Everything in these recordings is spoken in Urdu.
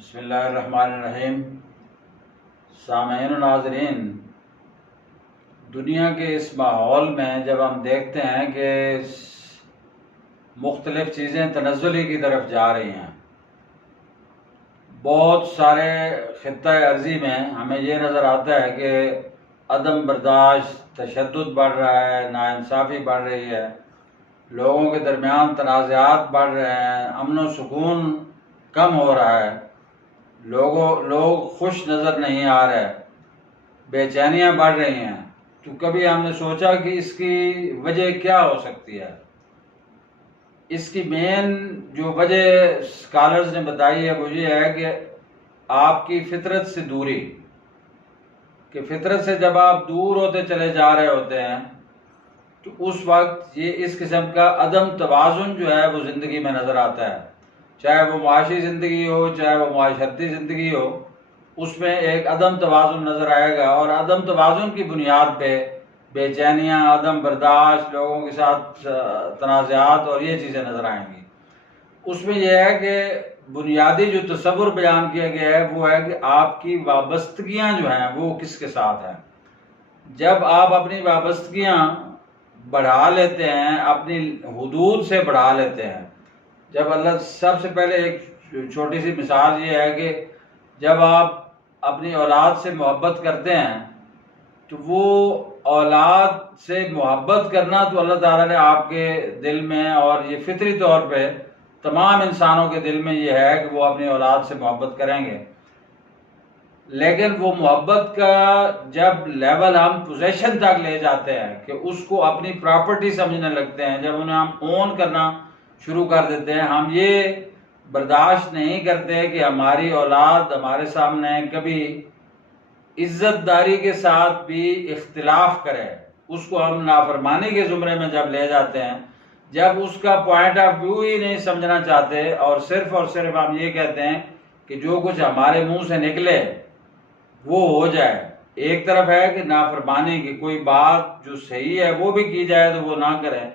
بسم اللہ الرحمن الرحیم۔ سامعین و ناظرین، دنیا کے اس ماحول میں جب ہم دیکھتے ہیں کہ مختلف چیزیں تنزلی کی طرف جا رہی ہیں، بہت سارے خطۂ ارضی میں ہمیں یہ نظر آتا ہے کہ عدم برداشت، تشدد بڑھ رہا ہے، ناانصافی بڑھ رہی ہے، لوگوں کے درمیان تنازعات بڑھ رہے ہیں، امن و سکون کم ہو رہا ہے، لوگ خوش نظر نہیں آ رہے، بے چینیاں بڑھ رہی ہیں۔ تو کبھی ہم نے سوچا کہ اس کی وجہ کیا ہو سکتی ہے؟ اس کی مین جو وجہ اسکالرز نے بتائی ہے وہ یہ ہے کہ آپ کی فطرت سے دوری، کہ فطرت سے جب آپ دور ہوتے چلے جا رہے ہوتے ہیں تو اس وقت یہ اس قسم کا عدم توازن جو ہے وہ زندگی میں نظر آتا ہے، چاہے وہ معاشی زندگی ہو، چاہے وہ معاشرتی زندگی ہو، اس میں ایک عدم توازن نظر آئے گا، اور عدم توازن کی بنیاد پہ بے چینیاں، عدم برداشت، لوگوں کے ساتھ تنازعات اور یہ چیزیں نظر آئیں گی۔ اس میں یہ ہے کہ بنیادی جو تصور بیان کیا گیا ہے وہ ہے کہ آپ کی وابستگیاں جو ہیں وہ کس کے ساتھ ہیں۔ جب آپ اپنی وابستگیاں بڑھا لیتے ہیں، اپنی حدود سے بڑھا لیتے ہیں، جب اللہ، سب سے پہلے ایک چھوٹی سی مثال یہ ہے کہ جب آپ اپنی اولاد سے محبت کرتے ہیں تو وہ اولاد سے محبت کرنا تو اللہ تعالیٰ نے آپ کے دل میں، اور یہ فطری طور پہ تمام انسانوں کے دل میں یہ ہے کہ وہ اپنی اولاد سے محبت کریں گے، لیکن وہ محبت کا جب لیول ہم پوزیشن تک لے جاتے ہیں کہ اس کو اپنی پراپرٹی سمجھنے لگتے ہیں، جب انہیں ہم اون کرنا شروع کر دیتے ہیں، ہم یہ برداشت نہیں کرتے کہ ہماری اولاد ہمارے سامنے کبھی عزت داری کے ساتھ بھی اختلاف کرے، اس کو ہم نافرمانی کے زمرے میں جب لے جاتے ہیں، جب اس کا پوائنٹ آف ویو ہی نہیں سمجھنا چاہتے اور صرف ہم یہ کہتے ہیں کہ جو کچھ ہمارے منہ سے نکلے وہ ہو جائے۔ ایک طرف ہے کہ نافرمانی کی کوئی بات جو صحیح ہے وہ بھی کی جائے تو وہ نہ کریں،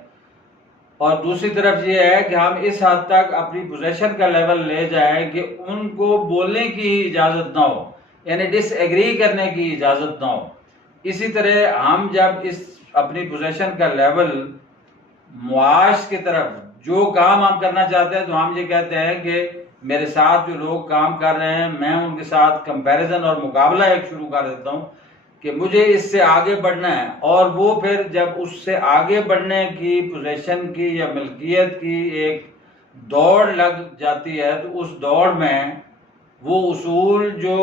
اور دوسری طرف یہ ہے کہ ہم اس حد تک اپنی پوزیشن کا لیول لے جائیں کہ ان کو بولنے کی اجازت نہ ہو، یعنی ڈس ایگری کرنے کی اجازت نہ ہو۔ اسی طرح ہم جب اس اپنی پوزیشن کا لیول معاش کی طرف، جو کام ہم کرنا چاہتے ہیں تو ہم یہ کہتے ہیں کہ میرے ساتھ جو لوگ کام کر رہے ہیں میں ان کے ساتھ کمپیریزن اور مقابلہ ایک شروع کر دیتا ہوں کہ مجھے اس سے آگے بڑھنا ہے، اور وہ پھر جب اس سے آگے بڑھنے کی پوزیشن کی یا ملکیت کی ایک دوڑ لگ جاتی ہے تو اس دوڑ میں وہ اصول جو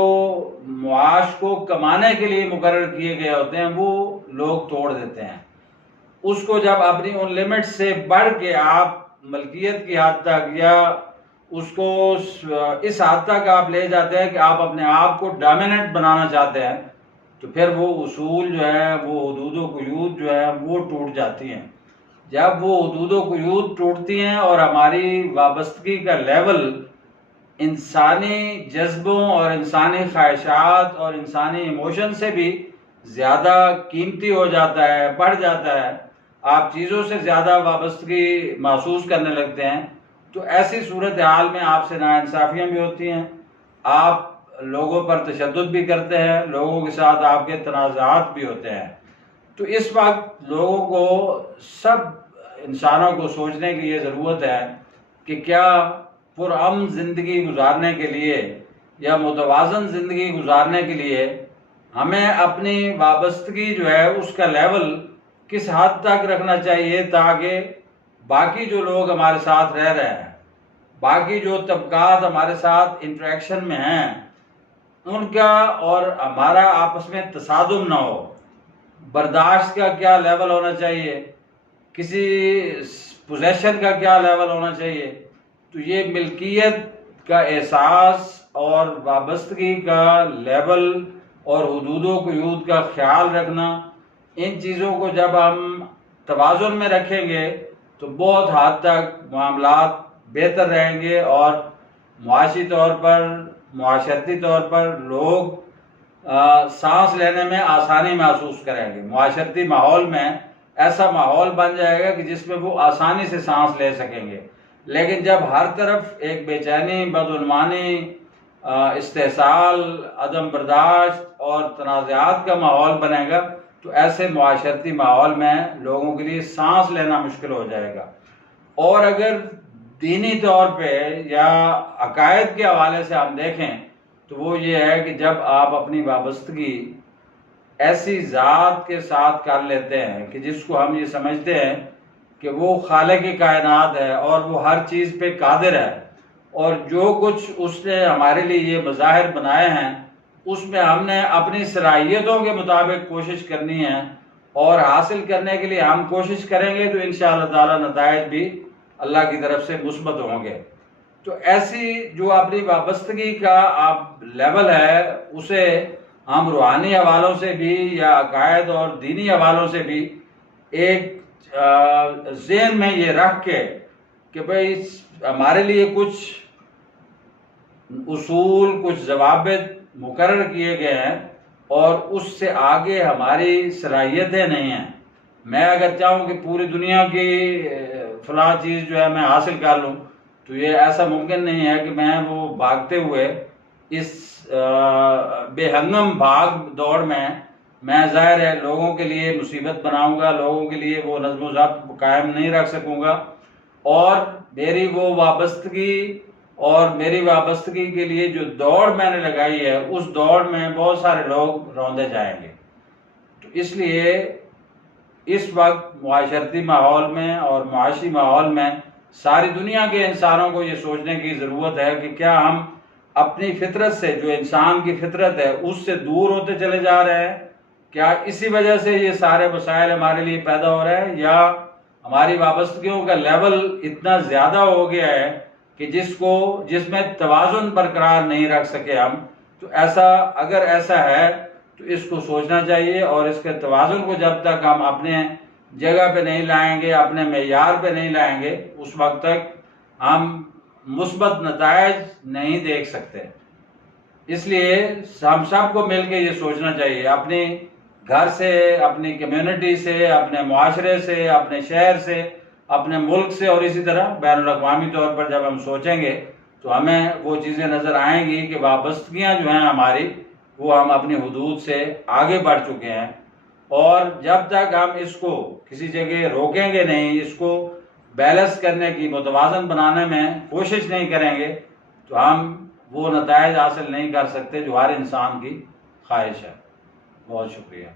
معاش کو کمانے کے لیے مقرر کیے گئے ہوتے ہیں وہ لوگ توڑ دیتے ہیں۔ اس کو جب اپنی ان لمٹ سے بڑھ کے آپ ملکیت کی حد تک یا اس کو اس حد تک آپ لے جاتے ہیں کہ آپ اپنے آپ کو ڈومیننٹ بنانا چاہتے ہیں، تو پھر وہ اصول جو ہے، وہ حدود و قیود جو ہے وہ ٹوٹ جاتی ہیں۔ جب وہ حدود و قیود ٹوٹتی ہیں اور ہماری وابستگی کا لیول انسانی جذبوں اور انسانی خواہشات اور انسانی ایموشن سے بھی زیادہ قیمتی ہو جاتا ہے، بڑھ جاتا ہے، آپ چیزوں سے زیادہ وابستگی محسوس کرنے لگتے ہیں، تو ایسی صورتحال میں آپ سے ناانصافیاں بھی ہوتی ہیں، آپ لوگوں پر تشدد بھی کرتے ہیں، لوگوں کے ساتھ آپ کے تنازعات بھی ہوتے ہیں۔ تو اس وقت لوگوں کو، سب انسانوں کو سوچنے کی یہ ضرورت ہے کہ کیا پرامن زندگی گزارنے کے لیے یا متوازن زندگی گزارنے کے لیے ہمیں اپنی وابستگی جو ہے اس کا لیول کس حد تک رکھنا چاہیے تاکہ باقی جو لوگ ہمارے ساتھ رہ رہے ہیں، باقی جو طبقات ہمارے ساتھ انٹریکشن میں ہیں، ان کا اور ہمارا آپس میں تصادم نہ ہو۔ برداشت کا کیا لیول ہونا چاہیے، کسی پوزیشن کا کیا لیول ہونا چاہیے، تو یہ ملکیت کا احساس اور وابستگی کا لیول اور حدود و قیود کا خیال رکھنا، ان چیزوں کو جب ہم توازن میں رکھیں گے تو بہت حد تک معاملات بہتر رہیں گے، اور معاشی طور پر، معاشرتی طور پر لوگ سانس لینے میں آسانی محسوس کریں گے۔ معاشرتی ماحول میں ایسا ماحول بن جائے گا کہ جس میں وہ آسانی سے سانس لے سکیں گے۔ لیکن جب ہر طرف ایک بے چینی، بدعنوانی استحصال، عدم برداشت اور تنازعات کا ماحول بنے گا تو ایسے معاشرتی ماحول میں لوگوں کے لیے سانس لینا مشکل ہو جائے گا۔ اور اگر دینی طور پہ یا عقائد کے حوالے سے ہم دیکھیں تو وہ یہ ہے کہ جب آپ اپنی وابستگی ایسی ذات کے ساتھ کر لیتے ہیں کہ جس کو ہم یہ سمجھتے ہیں کہ وہ خالق کائنات ہے اور وہ ہر چیز پہ قادر ہے، اور جو کچھ اس نے ہمارے لیے یہ مظاہر بنائے ہیں اس میں ہم نے اپنی صلاحیتوں کے مطابق کوشش کرنی ہے، اور حاصل کرنے کے لیے ہم کوشش کریں گے تو انشاءاللہ تعالی نتائج بھی اللہ کی طرف سے مثبت ہوں گے۔ تو ایسی جو اپنی وابستگی کا آپ لیول ہے اسے ہم روحانی حوالوں سے بھی یا عقائد اور دینی حوالوں سے بھی ایک ذہن میں یہ رکھ کے کہ بھئی ہمارے لیے کچھ اصول، کچھ ضوابط مقرر کیے گئے ہیں اور اس سے آگے ہماری صلاحیتیں نہیں ہیں۔ میں اگر چاہوں کہ پوری دنیا کی فلاں چیز جو ہے میں حاصل کر لوں تو یہ ایسا ممکن نہیں ہے کہ میں وہ بھاگتے ہوئے اس بے ہنگم بھاگ دوڑ میں ظاہر ہے لوگوں کے لیے مصیبت بناؤں گا، لوگوں کے لیے وہ نظم و ضبط قائم نہیں رکھ سکوں گا، اور میری وہ وابستگی اور میری وابستگی کے لیے جو دوڑ میں نے لگائی ہے اس دوڑ میں بہت سارے لوگ روندے جائیں گے۔ تو اس لیے اس وقت معاشرتی ماحول میں اور معاشی ماحول میں ساری دنیا کے انسانوں کو یہ سوچنے کی ضرورت ہے کہ کیا ہم اپنی فطرت سے، جو انسان کی فطرت ہے، اس سے دور ہوتے چلے جا رہے ہیں؟ کیا اسی وجہ سے یہ سارے مسائل ہمارے لیے پیدا ہو رہے ہیں، یا ہماری وابستگیوں کا لیول اتنا زیادہ ہو گیا ہے کہ جس میں توازن برقرار نہیں رکھ سکے ہم؟ تو اگر ایسا ہے تو اس کو سوچنا چاہیے، اور اس کے توازن کو جب تک ہم اپنے جگہ پہ نہیں لائیں گے، اپنے معیار پہ نہیں لائیں گے، اس وقت تک ہم مثبت نتائج نہیں دیکھ سکتے۔ اس لیے ہم سب کو مل کے یہ سوچنا چاہیے، اپنی گھر سے، اپنی کمیونٹی سے، اپنے معاشرے سے، اپنے شہر سے، اپنے ملک سے، اور اسی طرح بین الاقوامی طور پر جب ہم سوچیں گے تو ہمیں وہ چیزیں نظر آئیں گی کہ وابستگیاں جو ہیں ہماری وہ ہم اپنی حدود سے آگے بڑھ چکے ہیں، اور جب تک ہم اس کو کسی جگہ روکیں گے نہیں، اس کو بیلنس کرنے کی، متوازن بنانے میں کوشش نہیں کریں گے تو ہم وہ نتائج حاصل نہیں کر سکتے جو ہر انسان کی خواہش ہے۔ بہت شکریہ۔